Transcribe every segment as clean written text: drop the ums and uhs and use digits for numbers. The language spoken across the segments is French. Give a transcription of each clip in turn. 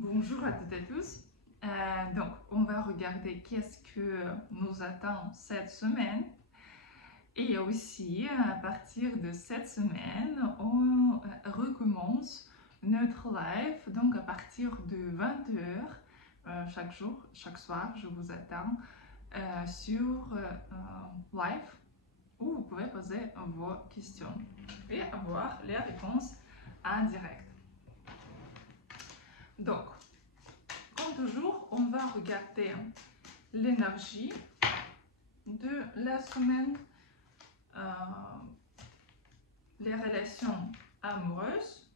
Bonjour à toutes et tous. Donc, on va regarder qu'est-ce que nous attend cette semaine. Et aussi, à partir de cette semaine, on recommence notre live. Donc, à partir de 20h, chaque jour, chaque soir, je vous attends sur live où vous pouvez poser vos questions et avoir les réponses en direct. Donc, comme toujours, on va regarder l'énergie de la semaine, les relations amoureuses,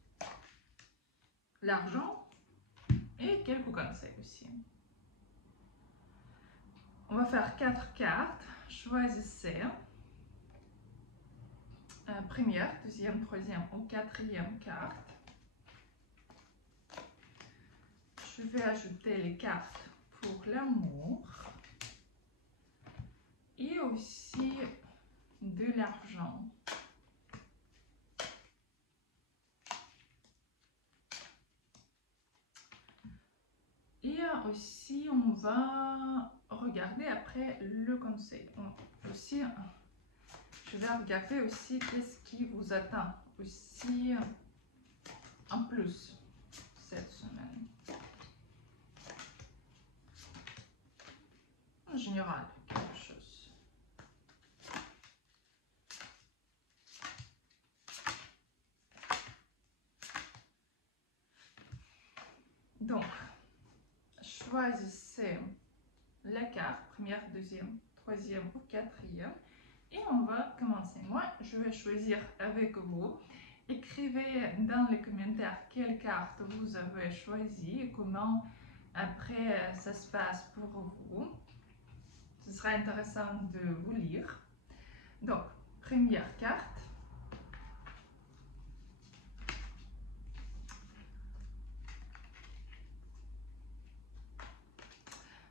l'argent et quelques conseils aussi. On va faire 4 cartes. Choisissez première, deuxième, troisième ou quatrième carte. Je vais ajouter les cartes pour l'amour et aussi de l'argent. Et aussi, on va regarder après le conseil. Aussi, je vais regarder aussi qu'est-ce qui vous attend aussi en plus cette semaine. En général, quelque chose. Donc, choisissez la carte, première, deuxième, troisième ou quatrième. Et on va commencer. Moi, je vais choisir avec vous. Écrivez dans les commentaires quelle carte vous avez choisie et comment après ça se passe pour vous. Ce sera intéressant de vous lire. Donc, première carte.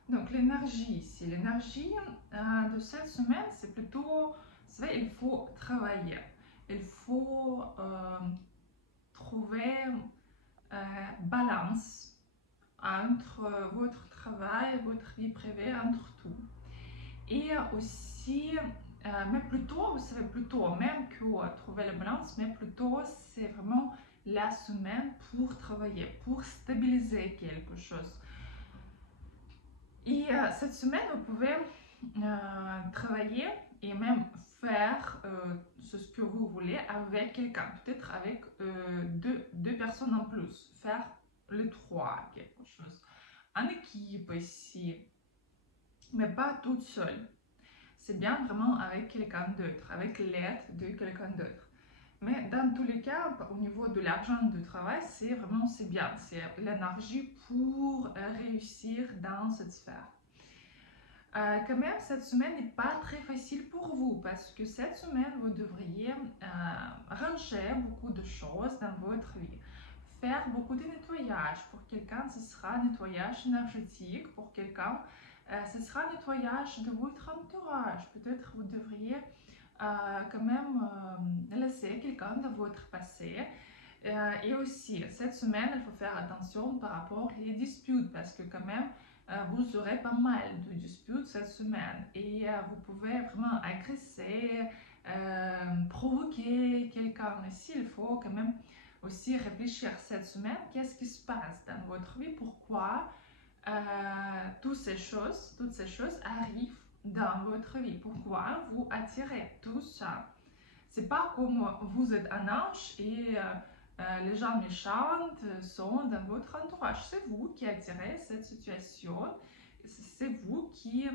Donc, l'énergie ici. L'énergie de cette semaine, c'est plutôt, vous savez, il faut travailler. Il faut trouver balance entre votre travail, votre vie privée, entre tout. Et aussi, mais plutôt, vous savez, plutôt, même que trouver la balance, mais plutôt, c'est vraiment la semaine pour travailler, pour stabiliser quelque chose. Et cette semaine, vous pouvez travailler et même faire ce que vous voulez avec quelqu'un, peut-être avec deux personnes en plus, faire le 3, quelque chose. En équipe ici, mais pas toute seule. C'est bien vraiment avec quelqu'un d'autre, avec l'aide de quelqu'un d'autre. Mais dans tous les cas, au niveau de l'argent de travail, c'est vraiment bien. C'est l'énergie pour réussir dans cette sphère. Quand même, cette semaine n'est pas très facile pour vous parce que cette semaine, vous devriez ranger beaucoup de choses dans votre vie. Faire beaucoup de nettoyage. Pour quelqu'un, ce sera nettoyage énergétique. Pour quelqu'un, ce sera nettoyage de votre entourage. Peut-être vous devriez quand même laisser quelqu'un de votre passé. Et aussi, cette semaine, il faut faire attention par rapport aux disputes parce que quand même, vous aurez pas mal de disputes cette semaine et vous pouvez vraiment agresser, provoquer quelqu'un. Ici, il faut quand même aussi réfléchir cette semaine, qu'est-ce qui se passe dans votre vie, pourquoi toutes ces choses arrivent dans votre vie, pourquoi vous attirez tout ça. C'est pas comme vous êtes un ange et les gens méchants sont dans votre entourage. C'est vous qui attirez cette situation. C'est vous qui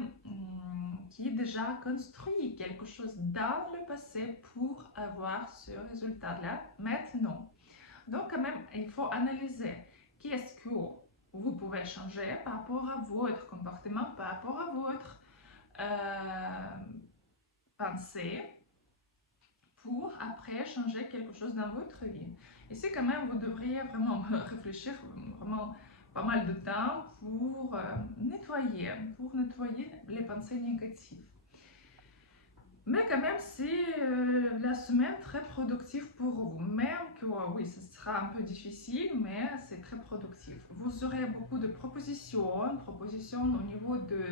déjà construit quelque chose dans le passé pour avoir ce résultat-là maintenant. Donc, quand même, il faut analyser qu'est-ce que vous pouvez changer par rapport à votre comportement, par rapport à votre pensée, pour après changer quelque chose dans votre vie. Ici, quand même, vous devriez vraiment réfléchir vraiment pas mal de temps pour nettoyer les pensées négatives. Mais quand même, c'est la semaine très productive pour vous. Même que oui, ce sera un peu difficile, mais c'est très productif. Vous aurez beaucoup de propositions au niveau de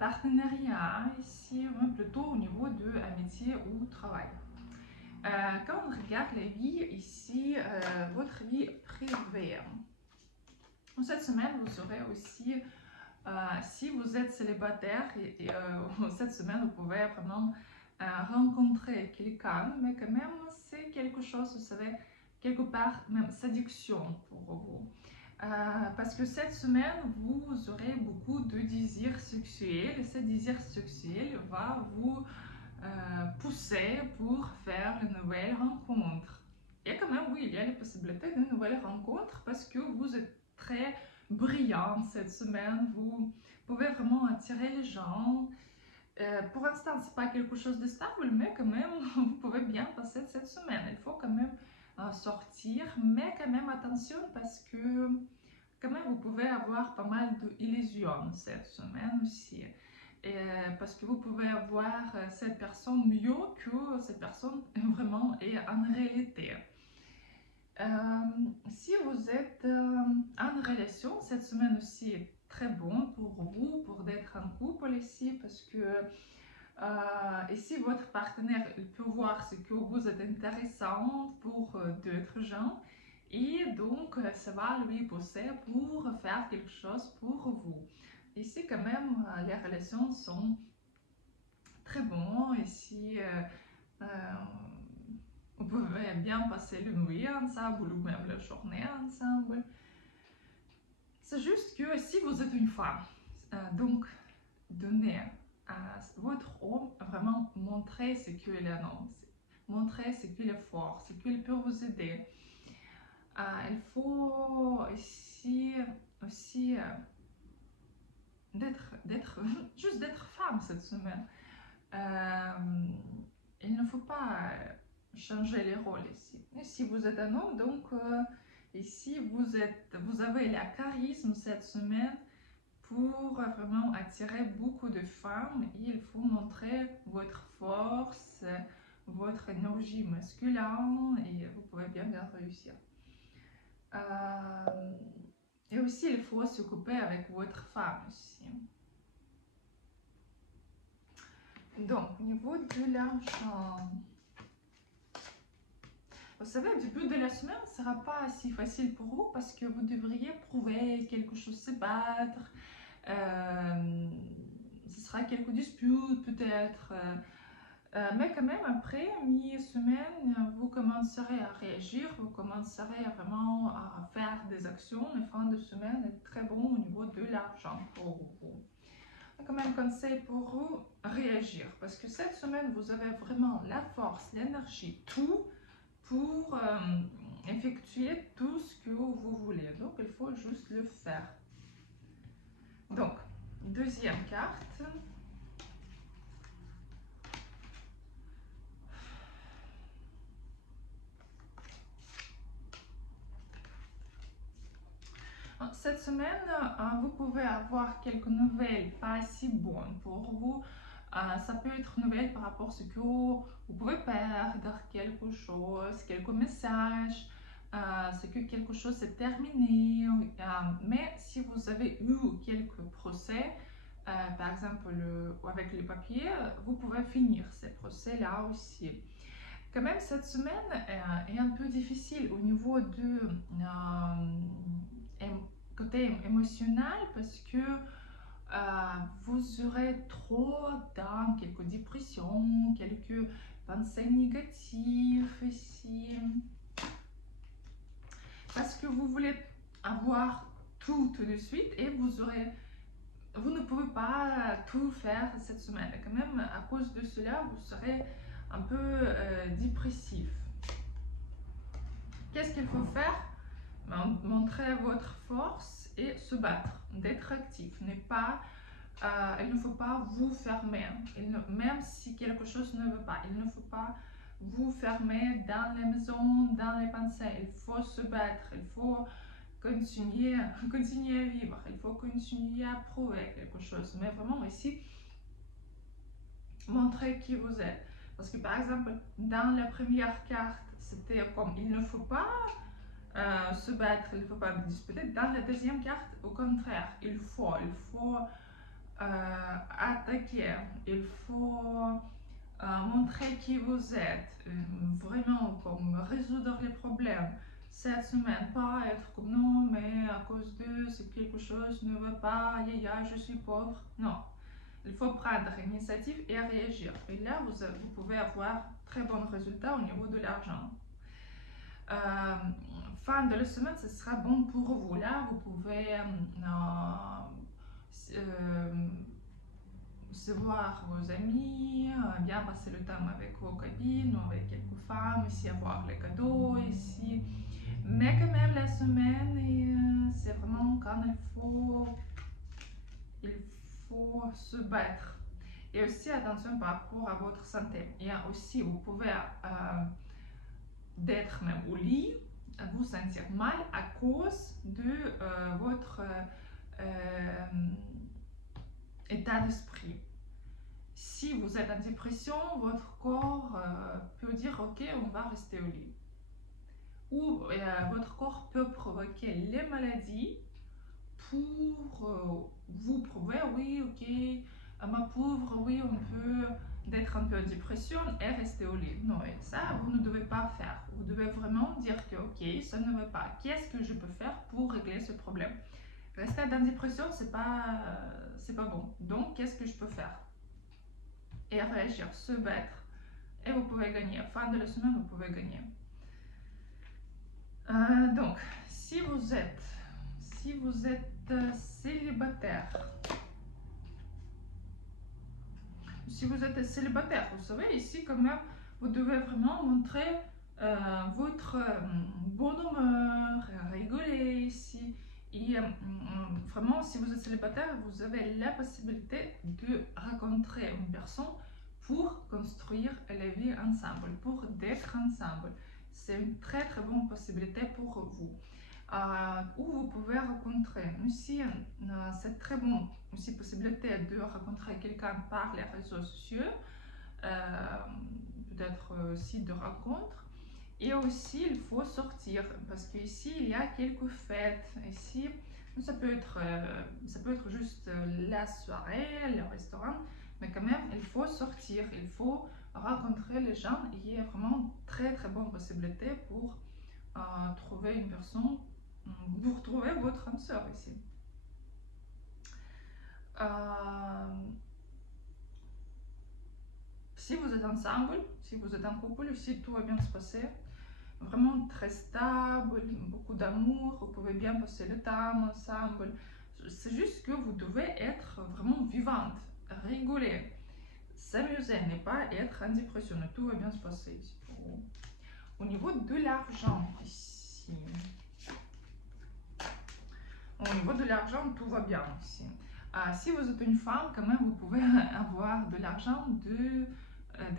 partenariat, ici, plutôt au niveau de amitié ou travail. Quand on regarde la vie ici, votre vie privée, cette semaine, vous aurez aussi, si vous êtes célibataire, cette semaine, vous pouvez vraiment rencontrer quelqu'un, mais quand même, c'est quelque chose, vous savez, quelque part, même séduction pour vous. Parce que cette semaine, vous aurez beaucoup de désirs sexuels, et ce désir sexuel va vous pousser pour faire une nouvelle rencontre. Et quand même, oui, il y a les possibilités d'une nouvelle rencontre parce que vous êtes très brillant cette semaine, vous pouvez vraiment attirer les gens. Pour l'instant, c'est pas quelque chose de stable, mais quand même, vous pouvez bien passer cette semaine. Il faut quand même sortir, mais quand même attention parce que quand même vous pouvez avoir pas mal d'illusions cette semaine aussi. Parce que vous pouvez avoir cette personne mieux que cette personne vraiment est en réalité. Si vous êtes en relation, cette semaine aussi est très bon pour vous, pour être en couple ici, parce que ici votre partenaire il peut voir ce que vous êtes intéressant pour d'autres gens, et donc ça va lui pousser pour faire quelque chose pour vous. Ici quand même les relations sont très bonnes. Ici vous pouvez bien passer la nuit ensemble ou même la journée ensemble. C'est juste que si vous êtes une femme, donc donnez à votre homme vraiment montrer ce qu'il est un homme, montrer ce qu'il est fort, ce qu'il peut vous aider. Il faut ici aussi juste d'être femme cette semaine. Il ne faut pas changer les rôles ici. Et si vous êtes un homme, donc ici vous avez la charisme cette semaine pour vraiment attirer beaucoup de femmes. Il faut montrer votre force, votre énergie masculine et vous pouvez bien réussir. Et aussi, il faut s'occuper avec votre femme aussi. Donc, au niveau de l'argent, vous savez, au début de la semaine, ce ne sera pas si facile pour vous parce que vous devriez prouver quelque chose, se battre. Ce sera quelques disputes peut-être. Mais quand même, après mi-semaine, vous commencerez à réagir, vous commencerez vraiment à faire des actions. La fin de semaine est très bon au niveau de l'argent pour vous. Comme un conseil pour vous, réagir. Parce que cette semaine, vous avez vraiment la force, l'énergie, tout pour effectuer tout ce que vous voulez. Donc, il faut juste le faire. Donc, deuxième carte. Cette semaine, vous pouvez avoir quelques nouvelles pas si bonnes pour vous. Ça peut être une nouvelle par rapport à ce que vous pouvez perdre quelque chose, quelques messages, c'est que quelque chose est terminé. Mais si vous avez eu quelques procès, par exemple avec les papiers, vous pouvez finir ces procès-là aussi. Quand même, cette semaine est un peu difficile au niveau de côté émotionnel parce que vous aurez trop dans quelques dépressions, quelques pensées négatives ici. Parce que vous voulez avoir tout de suite et vous ne pouvez pas tout faire cette semaine. Et quand même, à cause de cela, vous serez un peu dépressif. Qu'est-ce qu'il faut faire? Montrer votre force et se battre, d'être actif. Il ne faut pas vous fermer. Même si quelque chose ne veut pas, il ne faut pas vous fermer dans la maison, dans les pensées. Il faut se battre, il faut continuer à vivre, il faut continuer à prouver quelque chose. Mais vraiment ici, montrer qui vous êtes. Parce que par exemple, dans la première carte, c'était comme il ne faut pas se battre, il ne faut pas disputer. Dans la deuxième carte, au contraire, il faut attaquer, il faut montrer qui vous êtes, vraiment comme résoudre les problèmes. Cette semaine, pas être comme non, mais à cause de c'est quelque chose ne va pas, je suis pauvre. Non, il faut prendre l'initiative et réagir. Et là, vous pouvez avoir très bons résultats au niveau de l'argent. Fin de la semaine, ce sera bon pour vous. Là, vous pouvez se voir vos amis, bien passer le temps avec vos copines ou avec quelques femmes, ici avoir les cadeaux, ici. Mais quand même, la semaine, c'est vraiment quand il faut se battre. Et aussi, attention par rapport à votre santé. Et aussi, vous pouvez d'être même au lit, vous sentir mal à cause de votre état d'esprit. Si vous êtes en dépression, votre corps peut dire ok, on va rester au lit. Ou votre corps peut provoquer les maladies pour vous prouver oui, ok, ma pauvre, oui, on peut d'être un peu en dépression et rester au lit. Non, et ça, vous ne devez pas faire. Vous devez vraiment dire que ok, ça ne va pas. Qu'est-ce que je peux faire pour régler ce problème? Rester en dépression, c'est pas bon. Donc, qu'est-ce que je peux faire? Et réagir, se battre. Et vous pouvez gagner. Fin de la semaine, vous pouvez gagner. Donc, si vous êtes célibataire, vous savez, ici quand même, vous devez vraiment montrer votre bonne humeur, rigoler ici. Et vraiment, si vous êtes célibataire, vous avez la possibilité de rencontrer une personne pour construire la vie ensemble, pour d'être ensemble. C'est une très très bonne possibilité pour vous. Où vous pouvez rencontrer aussi, c'est très bon aussi possibilité de rencontrer quelqu'un par les réseaux sociaux, peut-être site de rencontre. Et aussi, il faut sortir parce qu'ici, il y a quelques fêtes. Ici, ça peut être juste la soirée, le restaurant, mais quand même, il faut sortir, il faut rencontrer les gens. Il y a vraiment très très bonne possibilité pour trouver une personne, pour trouver votre âme sœur ici. Si vous êtes ensemble, si vous êtes en couple, si tout va bien se passer, vraiment très stable, beaucoup d'amour, vous pouvez bien passer le temps ensemble. C'est juste que vous devez être vraiment vivante, rigoler, s'amuser, ne pas être en dépression, tout va bien se passer ici. Au niveau de l'argent, ici. Au niveau de l'argent, tout va bien ici. Si vous êtes une femme, quand même, vous pouvez avoir de l'argent de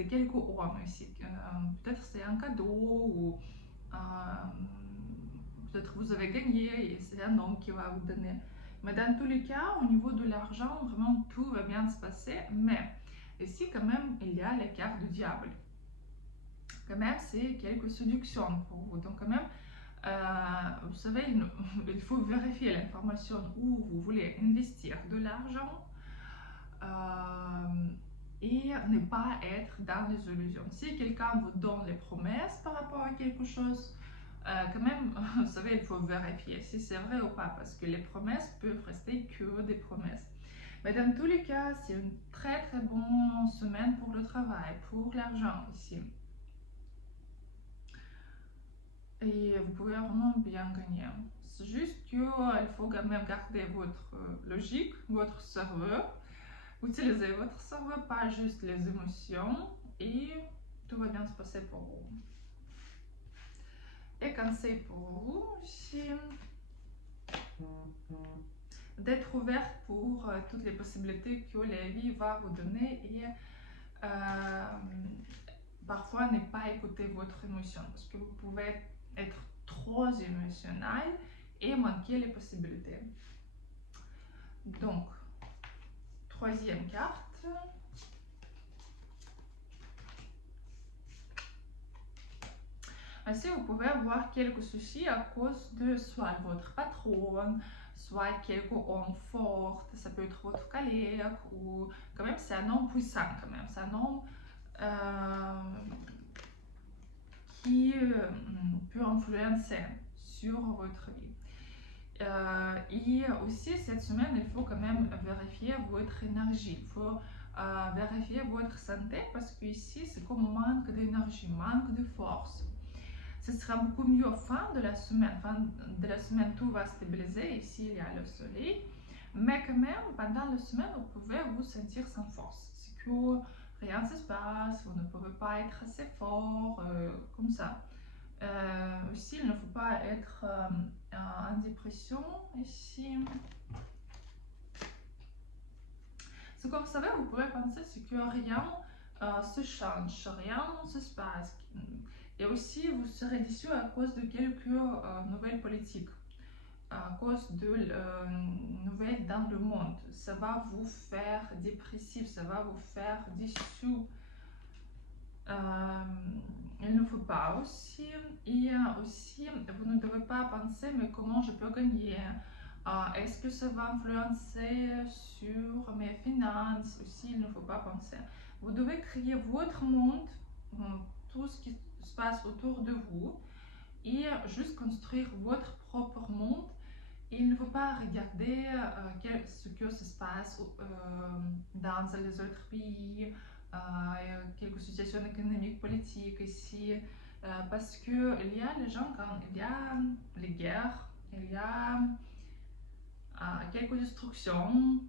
quelques hommes ici. Peut-être c'est un cadeau ou peut-être vous avez gagné et c'est un homme qui va vous donner. Mais dans tous les cas, au niveau de l'argent, vraiment tout va bien se passer. Mais ici, quand même, il y a la carte du diable. Quand même, c'est quelques séductions pour vous. Donc, quand même, vous savez, il faut vérifier l'information où vous voulez investir de l'argent et ne pas être dans les illusions. Si quelqu'un vous donne les promesses par rapport à quelque chose, quand même, vous savez, il faut vérifier si c'est vrai ou pas, parce que les promesses peuvent rester que des promesses. Mais dans tous les cas, c'est une très très bonne semaine pour le travail, pour l'argent ici. Et vous pouvez vraiment bien gagner. C'est juste qu'il faut quand même garder votre logique, votre cerveau, utiliser votre cerveau, pas juste les émotions, et tout va bien se passer pour vous. Et conseil pour vous, c'est d'être ouverte pour toutes les possibilités que la vie va vous donner et parfois ne pas écouter votre émotion parce que vous pouvez être trop émotionnel et manquer les possibilités. Donc, troisième carte. Ainsi, vous pouvez avoir quelques soucis à cause de soit votre patron, soit quelques hommes forts, ça peut être votre collègue, ou quand même c'est un homme puissant quand même, c'est un homme qui peut influencer sur votre vie. Et aussi cette semaine, il faut quand même vérifier votre énergie, il faut vérifier votre santé parce que ici c'est comme manque d'énergie, manque de force. Ce sera beaucoup mieux fin de la semaine. Fin de la semaine, tout va stabiliser. Ici, il y a le soleil. Mais quand même, pendant la semaine, vous pouvez vous sentir sans force. C'est que rien ne se passe, vous ne pouvez pas être assez fort, comme ça. Aussi, il ne faut pas être en dépression. Ici, ce que vous savez, vous pouvez penser, c'est que rien se change, rien ne se passe. Et aussi, vous serez déçu à cause de quelques nouvelles politiques, à cause de nouvelles dans le monde. Ça va vous faire dépressif, ça va vous faire déçu. Il ne faut pas aussi. Et aussi, vous ne devez pas penser, mais comment je peux gagner? Est-ce que ça va influencer sur mes finances? Aussi, il ne faut pas penser. Vous devez créer votre monde, tout ce qui se passe autour de vous, et juste construire votre propre monde. Il ne faut pas regarder ce que se passe dans les autres pays, quelques situations économiques, politiques ici, parce que il y a les gens, quand il y a les guerres, il y a quelques destructions,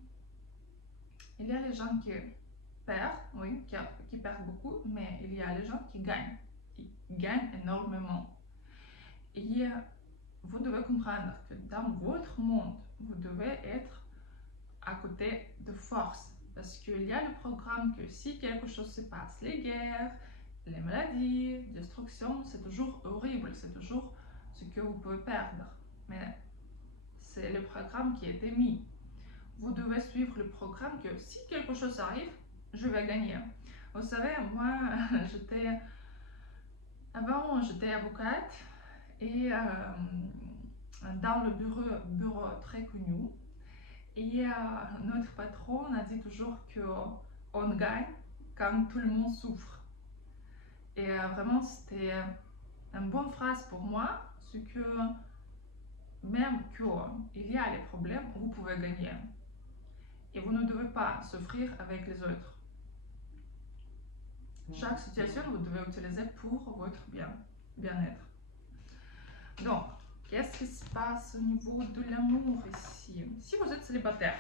il y a les gens qui perdent, oui, qui perdent beaucoup, mais il y a les gens qui gagnent énormément. Et vous devez comprendre que dans votre monde, vous devez être à côté de force. Parce qu'il y a le programme que si quelque chose se passe, les guerres, les maladies, destruction, c'est toujours horrible, c'est toujours ce que vous pouvez perdre. Mais c'est le programme qui a été mis. Vous devez suivre le programme que si quelque chose arrive, je vais gagner. Vous savez, moi, avant, j'étais avocate et dans le bureau très connu. Et notre patron a dit toujours qu'on gagne quand tout le monde souffre. Et vraiment, c'était une bonne phrase pour moi, c'est que même qu'il y a les problèmes, vous pouvez gagner. Et vous ne devez pas souffrir avec les autres. Chaque situation, vous devez utiliser pour votre bien-être. Donc, qu'est-ce qui se passe au niveau de l'amour ici? Si vous êtes célibataire,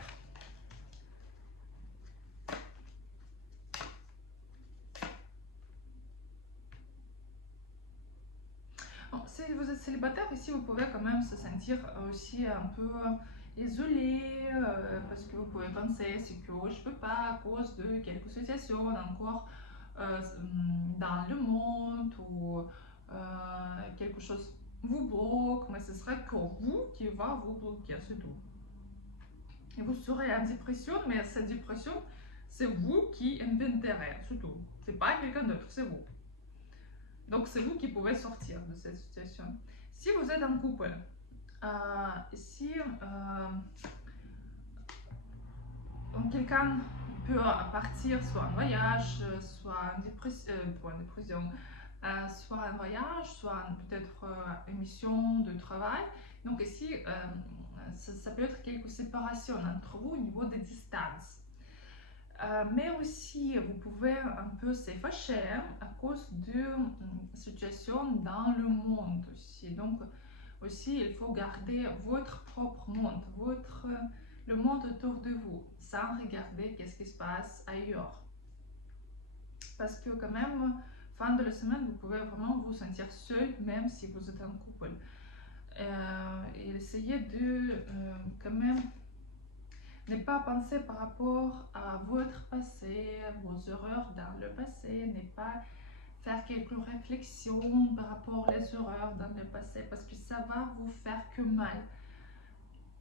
si vous êtes célibataire ici, vous pouvez quand même se sentir aussi un peu isolé, parce que vous pouvez penser c'est que je peux pas à cause de quelques situations encore dans le monde ou quelque chose vous bloque, mais ce serait que vous qui va vous bloquer, c'est tout. Et vous serez en dépression, mais cette dépression, c'est vous qui inventerez, c'est tout. C'est pas quelqu'un d'autre, c'est vous. Donc c'est vous qui pouvez sortir de cette situation. Si vous êtes en couple, si quelqu'un peut partir soit en voyage, soit en dépression, soit en voyage, soit peut-être une mission de travail. Donc ici, ça peut être quelques séparations entre vous au niveau des distances. Mais aussi, vous pouvez un peu se fâcher à cause de situations dans le monde aussi. Donc, aussi, il faut garder votre propre monde, le monde autour de vous, sans regarder qu'est-ce qui se passe ailleurs. Parce que quand même, fin de la semaine, vous pouvez vraiment vous sentir seul, même si vous êtes en couple. Et essayez de quand même ne pas penser par rapport à votre passé, vos erreurs dans le passé, ne pas faire quelques réflexions par rapport aux erreurs dans le passé, parce que ça va vous faire que mal.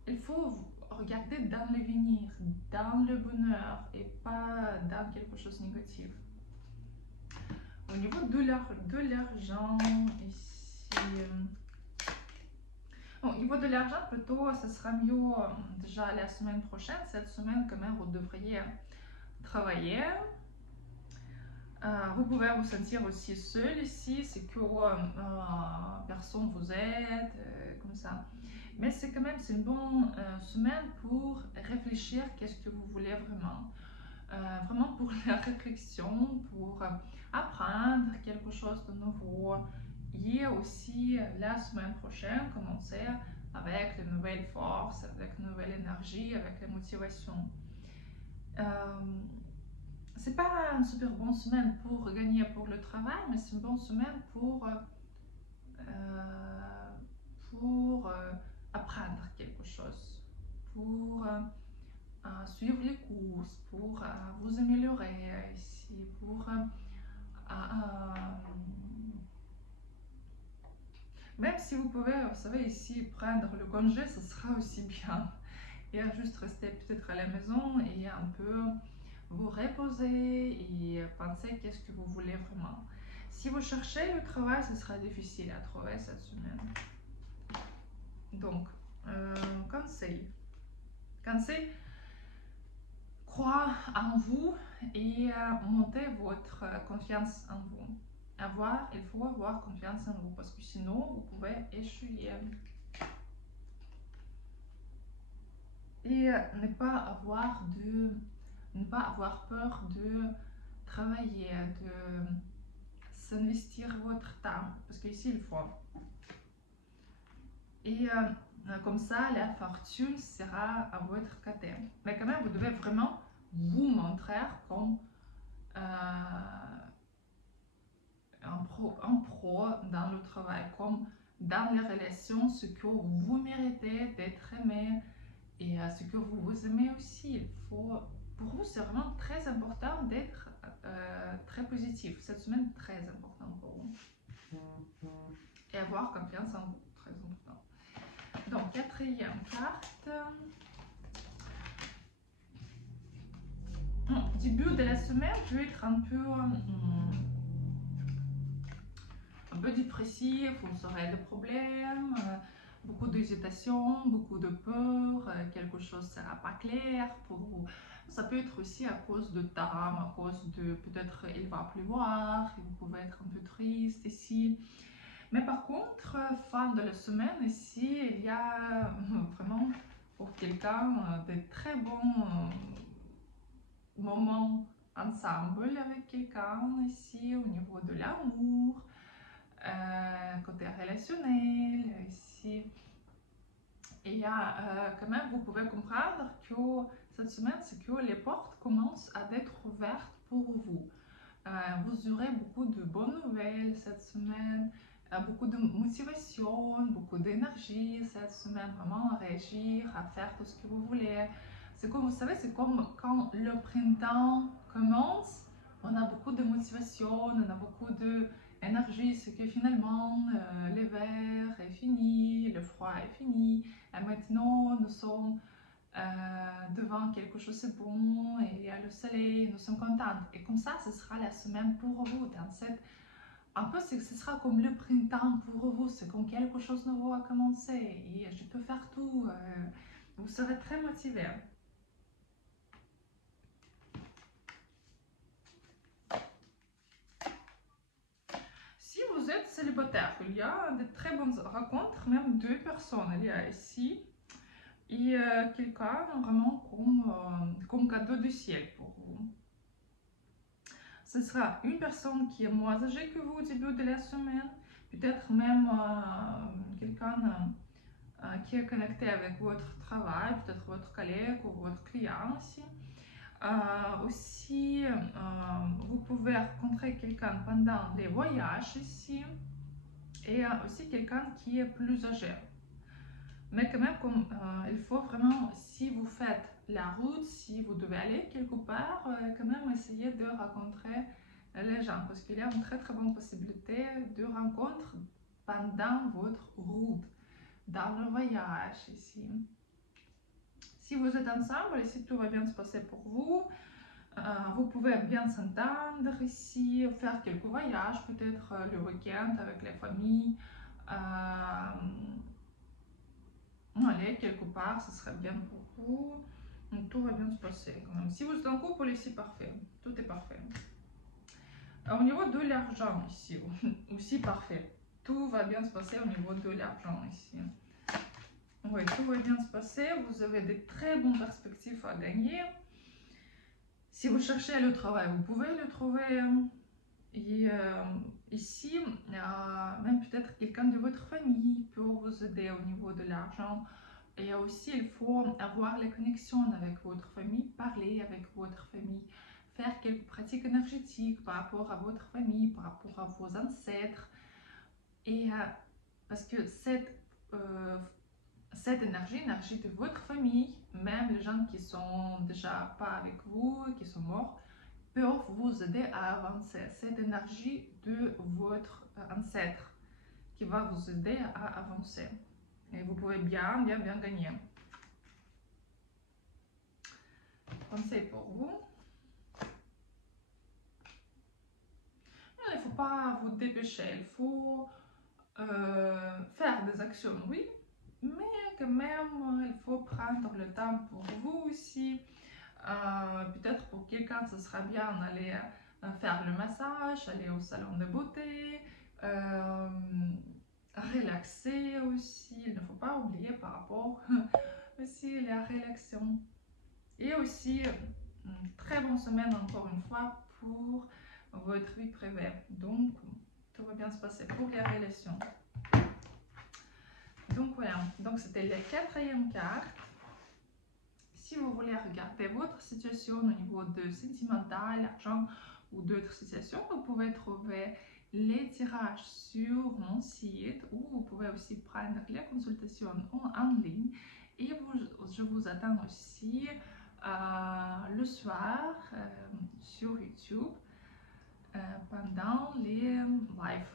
Il faut regarder dans l'avenir, dans le bonheur et pas dans quelque chose de négatif. Au niveau de l'argent, ici, Au niveau de l'argent, plutôt, ce sera mieux déjà la semaine prochaine. Cette semaine, quand même, vous devriez travailler. Vous pouvez vous sentir aussi seul ici, c'est que personne vous aide, comme ça. Mais c'est quand même une bonne semaine pour réfléchir qu'est-ce que vous voulez vraiment. Vraiment pour la réflexion, pour apprendre quelque chose de nouveau. Et aussi la semaine prochaine, commencer avec les nouvelles forces, avec la nouvelle énergie, avec la motivation. C'est pas une super bonne semaine pour gagner pour le travail, mais c'est une bonne semaine pour apprendre quelque chose, pour suivre les courses, pour vous améliorer ici, pour même si vous pouvez, vous savez, ici prendre le congé, ce sera aussi bien. Et juste rester peut-être à la maison et un peu vous reposer et penser qu'est-ce que vous voulez vraiment. Si vous cherchez le travail, ce sera difficile à trouver cette semaine. Donc, conseil. Conseil, croire en vous et monter votre confiance en vous. Il faut avoir confiance en vous parce que sinon, vous pouvez échouer. Et ne pas avoir peur de travailler, de s'investir votre temps, parce qu'ici il faut. Et comme ça, la fortune sera à votre côté. Mais quand même, vous devez vraiment vous montrer comme un pro dans le travail, comme dans les relations, ce que vous méritez d'être aimé et ce que vous aimez aussi. Pour vous, c'est vraiment très important d'être très positif. Cette semaine, très important pour vous. Et avoir confiance en vous, très important. Donc, quatrième carte. Début de la semaine peut être un peu dépressif, vous aurez des problèmes, beaucoup d'hésitation, beaucoup de peur, quelque chose ne sera pas clair pour vous. Ça peut être aussi à cause de temps, à cause de peut-être il va pleuvoir, et vous pouvez être un peu triste ici. Mais par contre, fin de la semaine, ici, il y a vraiment pour quelqu'un de très bons moments ensemble avec quelqu'un ici au niveau de l'amour, côté relationnel ici. Et il y a quand même, vous pouvez comprendre que cette semaine, c'est que les portes commencent à être ouvertes pour vous. Vous aurez beaucoup de bonnes nouvelles cette semaine, beaucoup de motivation, beaucoup d'énergie cette semaine, vraiment à réagir, à faire tout ce que vous voulez. C'est comme, vous savez, c'est comme quand le printemps commence, on a beaucoup de motivation, on a beaucoup d'énergie, c'est que finalement l'hiver est fini, le froid est fini, et maintenant nous sommes devant quelque chose de bon et il y a le soleil, nous sommes contents. Et comme ça, ce sera la semaine pour vous. Dans cette... Un peu, ce sera comme le printemps pour vous, c'est comme quelque chose de nouveau à commencer et je peux faire tout. Vous serez très motivé. Si vous êtes célibataire, il y a de très bonnes rencontres, même deux personnes. Il y a ici et quelqu'un vraiment comme cadeau du ciel pour vous. Ce sera une personne qui est moins âgée que vous au début de la semaine, peut-être même quelqu'un qui est connecté avec votre travail, peut-être votre collègue ou votre client ici. Aussi, vous pouvez rencontrer quelqu'un pendant les voyages ici et aussi quelqu'un qui est plus âgé. Mais quand même, comme, il faut vraiment, si vous faites la route, si vous devez aller quelque part, quand même essayer de rencontrer les gens parce qu'il y a une très très bonne possibilité de rencontre pendant votre route, dans le voyage ici. Si vous êtes ensemble et si tout va bien se passer pour vous, vous pouvez bien s'entendre ici, faire quelques voyages, peut-être le week-end avec les familles, aller quelque part, ce serait bien pour vous. Donc, tout va bien se passer quand même. Si vous êtes en couple, ici, parfait. Tout est parfait. Au niveau de l'argent, ici, aussi parfait. Tout va bien se passer au niveau de l'argent, ici. Oui, tout va bien se passer. Vous avez de très bonnes perspectives à gagner. Si vous cherchez le travail, vous pouvez le trouver. Et ici, même peut-être quelqu'un de votre famille peut vous aider au niveau de l'argent. Et aussi, il faut avoir les connexions avec votre famille, parler avec votre famille, faire quelques pratiques énergétiques par rapport à votre famille, par rapport à vos ancêtres. Et parce que cette énergie de votre famille, même les gens qui sont déjà pas avec vous, qui sont morts, peuvent vous aider à avancer. Cette énergie de votre ancêtre qui va vous aider à avancer. Et vous pouvez bien gagner. Conseil pour vous. Il ne faut pas vous dépêcher. Il faut faire des actions, oui. Mais quand même, il faut prendre le temps pour vous aussi. Peut-être pour quelqu'un, ce sera bien d'aller faire le massage, aller au salon de beauté, relaxer aussi. Il ne faut pas oublier par rapport aussi la relaxation. Et aussi, une très bonne semaine encore une fois pour votre vie privée. Donc, tout va bien se passer pour les relations. Donc voilà, donc c'était la 4e carte. Si vous voulez regarder votre situation au niveau de sentimental, argent ou d'autres situations, vous pouvez trouver les tirages sur mon site ou vous pouvez aussi prendre les consultations en ligne. Et je vous attends aussi le soir sur YouTube pendant les lives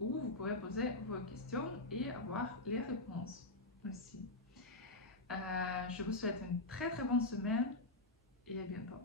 où vous pouvez poser vos questions et avoir les réponses aussi. Je vous souhaite une très bonne semaine et à bientôt.